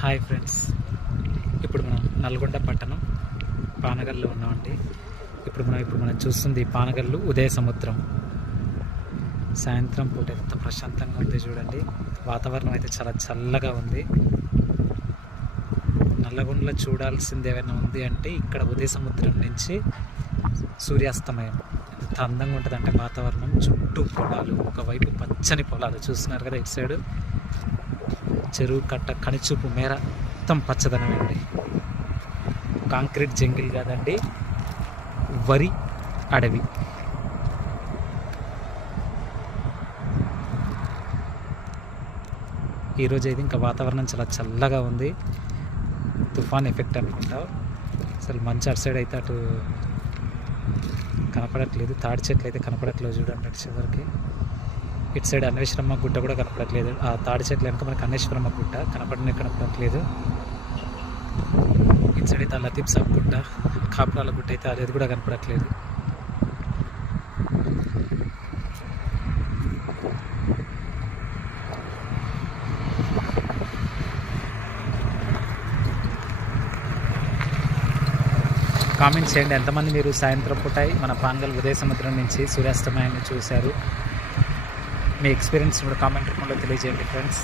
Hi friends, ఇప్పుడు మనం నల్గొండ పట్టణం పానగల్లో ఉన్నామండి. ఇప్పుడు మనం చూస్తుంది పానగల్లు ఉదయ సముద్రం. సాయంత్రం పూట ఎంత ప్రశాంతంగా ఉంది చూడండి. వాతావరణం అయితే చాలా చల్లగా ఉంది. నల్లగొండలో చూడాల్సింది ఏమైనా ఉంది అంటే ఇక్కడ ఉదయ సముద్రం నుంచి సూర్యాస్తమయం ఎంత అందంగా ఉంటుందంటే వాతావరణం. చుట్టూ పొలాలు, ఒకవైపు పచ్చని పొలాలు చూస్తున్నారు కదా. ఇటు సైడు చెరువు కట్ట కనిచూపు మేర మొత్తం పచ్చదనం అండి. కాంక్రీట్ జంగిల్ కాదండి, వరి అడవి. ఈరోజు అయితే ఇంకా వాతావరణం చాలా చల్లగా ఉంది. తుఫాన్ ఎఫెక్ట్ అనుకుంటా. అసలు మంచి అటు సైడ్ అయితే అటు కనపడట్లేదు. తాడి చెట్లు అయితే కనపడట్లేదు చూడండి అటు చివరికి. ఇటు సైడ్ అన్వేశ్వరమ్మ గుట్ట కూడా కనపడట్లేదు. ఆ తాడి చెట్ల వెనక మనకు అన్వేశ్వరమ్మ గుట్ట కనపడట్లేదు. ఇటు సైడ్ అయితే లతీఫ్ సాబ్ గుట్ట, కాపురాల గుట్ట అయితే అది కూడా కనపడట్లేదు. కామెంట్స్ చేయండి, ఎంతమంది మీరు సాయంత్రం పూట మన పానగల్ ఉదయ సముద్రం నుంచి సూర్యాస్తమయాన్ని చూశారు. మీ ఎక్స్పీరియన్స్ కూడా కామెంట్ రూపంలో తెలియజేయండి ఫ్రెండ్స్.